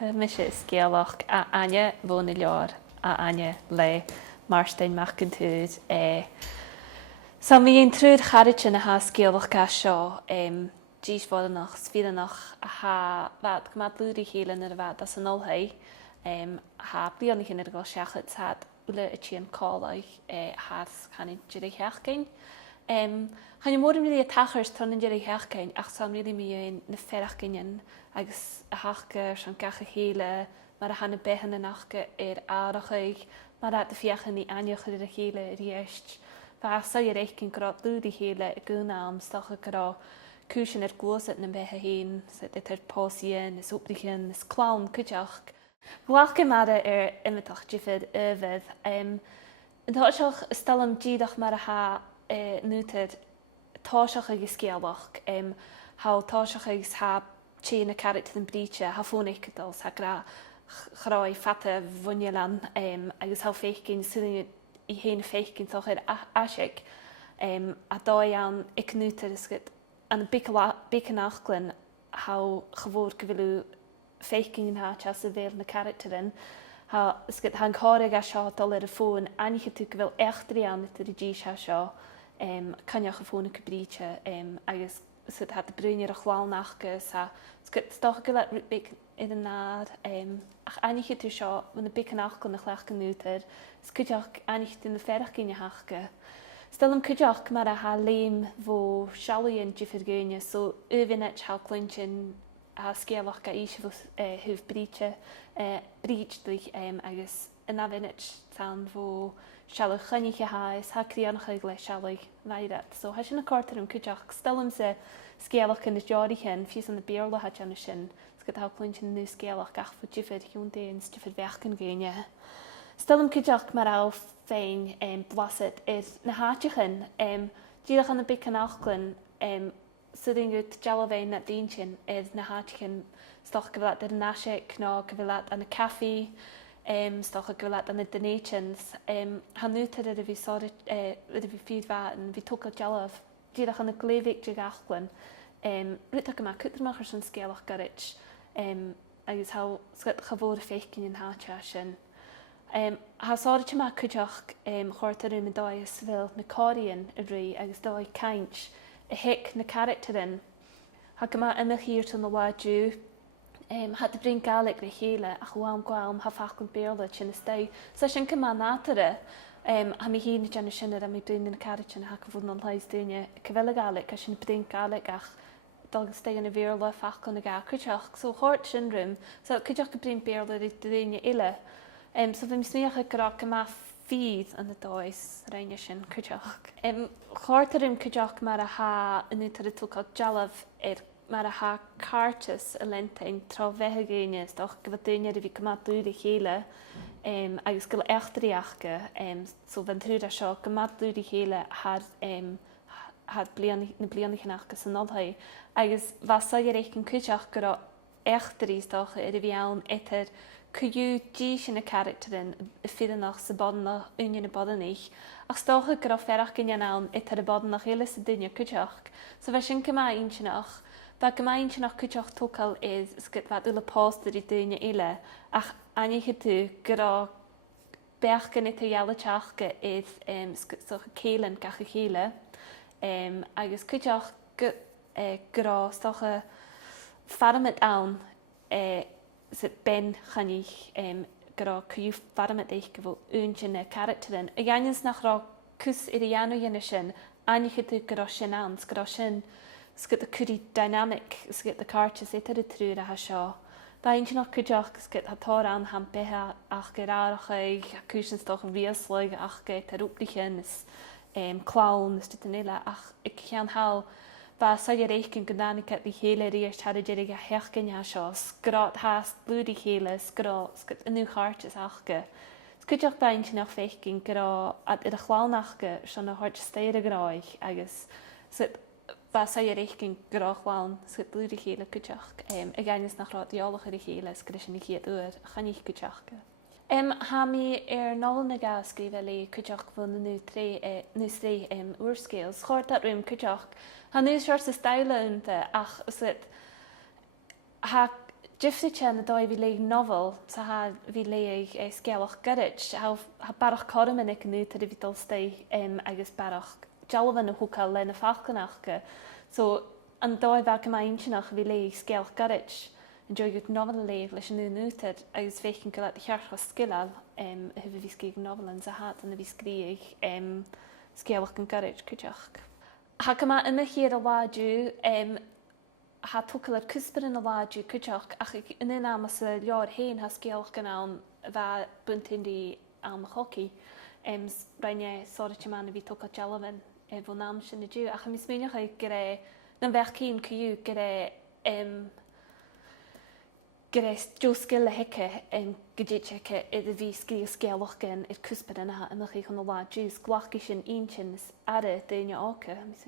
mis is scéalach a aine bhna leor a aine le marstein macintúd Sa míon trúd chairte na ha scéalach ga seo díos bhánach svíanach a ha bhad go má blúdaí chélan ar bhad as an olthaí ha blianana chin ar go seachad sad ula a tíon cálaigh has chanin deirí cheachcain. Chan mór mí a tachars tan deirí cheachcain ach sam ri míon na ferachcainin agus a hacha an gacha chéile mar a hanna behanna nachcha ar árachaig mar a fiochan í aineocha a chéile réist. Ba sa ar éich cin grad lúdaí chéile a gúnám stacha gorá cúsin ar glósat na bethe héin sa dit ar pósíon, is opdichin, is clán cuteach. Bhuacha mara ar imitach difid öfyd. Tá seach stalam díadach mar a ha nútid táiseach agus scéalach. How táiseach agus ha tí na carit den bríte, ha fónic dals ha gra chráid fata bhuinelan agus ha féicin sy'n I héin féicin toch ar aisiig a dói an ag nútid is gyda an bican achglin how chafór gyfilw féicin ha chas a fel na characterin ha is gyda han chorig a seo dol ar y ffôn anich tu gyfil echtri an ydyr I gys ha seo caniach y ffôn y cybrítio agus sydd had y brynir a chwal nachgus a sgyd stoch gyda rwtbig iddyn nad ach anich tu seo yn y bican achglin a chlech gynwtid Skudjach anich in de ferch in je hachke. Stel hem kudjach maar a ha leem vo shalien jiffergeunje so uvinet ha klintjen ha skeelach ga isje vos huf brietje brietje durch agus en avinet staan vo shalach channetje ha is ha krianach gle shalig weidet. So ha sin a korter hem kudjach stel hem se skeelach in de jarichen fies an de beerle hat janne sin. Skut ha klintjen nu skeelach gach vo jiffer jonteens jiffer werken geunje. Stel cydioch mar á féin blasid is na háitechan díadach an na bican achglin sydd gyd jalafein na díntin is na háitechan stoch gyflad ar nase cno gyflad an y caffi stoch gyflad an y donations hanútad ar y fi sori ar y fi ffydfa yn fi tocad jalaf díadach an y glefic dig achglin rydach yma cwtramach ar sy'n sgelach garage agus how sgwyd chafod y feicin yn háitechan sin Ha sáirte má cuideach chuirtar in dóis bhfuil na cáiríonn a rí agus dóid caint a hiic na characterin. Ha go má imime hírt an na bháidú ha de brin galig le chéile a chuám gháim ha fachn béla sin is dó. Sa sin go má nátara ha mi hí na gena sinna a mi brin na characterin ha go bhún an leis dúine cyfile galig a sin brin galig ach dogus dé an na bhéla fachn na gá cuideach so chuirt sin rum so cuideach go brin béla i dúine ile. So bhím smíocha gorá go má fíd an na dóis réine sin cuideach. Cháirtarim cuideach mar a ha inútar a túcha jalaf mar a ha cartas a lentain trá bheitthe géine doch go bh duine a bhí go má dúda chéile agus go echtaríachcha so bhain trúd a seo go má dúda chéile had na blianachinachcha san nolthaí agus bhasa ar éicin cuideach gorá echtarís docha ar a bhí ann itar Cwyú dí sin na characterin y ffyddannach sa bodnach union y bodannich ach stocha gyda ferach gynnian awn itar y bodnach eilis y dynia cwtioch. So fe sy'n gyma un synach fa gyma un synach cwtioch tokal is sgydfad ula post yr i dynia eile ach ani chytw gyda bech gyn itar iala chachga is sgydsoch ceilen gach y cheile agos cwtioch gyda stocha faramet awn sydd ben chanig gyda cwyw faramet eich gyfo unjyn y characterin. Y ganys nach ro cws i'r ianw ynny sin, ani chydw gyda sin ans, gyda sin sgyd y cwri dynamic, sgyd y cartas eiter y trwy'r a ha sio. Da un sy'n o'ch cwydioch sgyd ha tor an ham beha ach gyda arach eich, a cwysyn stoch yn fiaslig ach gyda rwblichen, clown, ystod yn eile, ach y cian hawl, Ba sa yr eich yn gydanig at di hele rhys had y jerig a hech gynia sio, sgrot has blwdi hele, sgrot yn yw chartas achga. Sgwydioch bain sy'n o'ch feich gyn gyda at ydych lawn achga sy'n o hort steir y groig agos. Ba sa yr eich gyn gyda lawn sgwyd blwdi hele gydioch. Y ganys nach rod diolch ar y hele sgwyd sy'n i gyd ŵr, chan i'ch gydioch. Ha mi nôl na gas grifeli cwtioch fwn nhw sri wrskils. Chort at rwym cwtioch. Ha nhw siwrs y stael ynta ach ysgyd ha Jifte na dói bhí le novel sa ha bhí le scéalach garid ha barach chom in ag nu a bhí dulsta agus barach Jalvan na húcail lena falcanachcha. So an dóid bhe go maintinach bhí le scéalach garid an joig go novel le leis an nútad agus fécinn go le chearcha skillal a bhí cí novelan sa hat an a bhí scríigh scéalach an garid chuteach. Ha go ina chéad a bháidú ha tucail ar cuspa in a bháidú chuteach ach in ná sa leor héin ha scéalach gan an bheit buntindí an choci brenne sóirte man a bhí tucha Jalvan bh nám sin na dú ach mis méneach go na bheith cín cuú go jo skill le hikke en gedétke i a bhí scéalachgan ar cuspa inna chun bhá dús ghlaci sin inchins ara daine ácha mis